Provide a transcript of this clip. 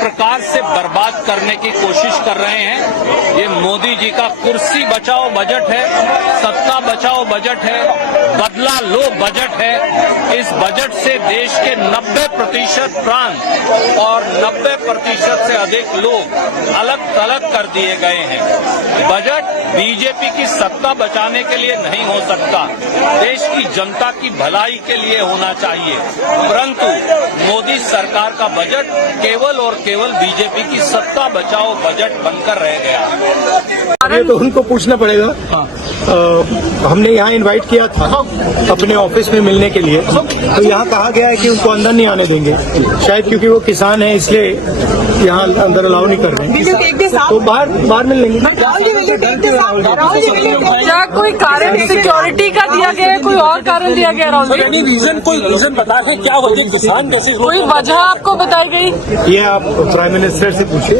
प्रकार से बर्बाद करने की कोशिश कर रहे हैं। ये मोदी जी का कुर्सी बचाओ बजट है, सत्ता बचाओ बजट है, बदला लो बजट है। इस बजट से देश के 90% प्रांत और 90% से अधिक लोग अलग थलग कर दिए गए हैं। बजट बीजेपी की सत्ता बचाने के लिए नहीं हो सकता, देश की जनता की भलाई के लिए होना चाहिए। परंतु मोदी सरकार का बजट केवल और केवल बीजेपी की सत्ता बचाओ बजट बनकर रह गया। ये तो उनको पूछना पड़ेगा। हमने यहाँ इनवाइट किया था अपने ऑफिस में मिलने के लिए, तो यहाँ कहा गया है कि उनको अंदर नहीं आने देंगे, शायद क्योंकि वो किसान है इसलिए यहाँ अंदर अलाउ नहीं कर रहे हैं, तो बाहर मिल लेंगे। क्या कोई कारण सिक्योरिटी का दिया गया है, कोई और कारण दिया गया राहुल जी? रीजन कोई रीजन बता है क्या वजह किसान कोई वजह आपको बताई गई? ये आप प्राइम मिनिस्टर से पूछिए।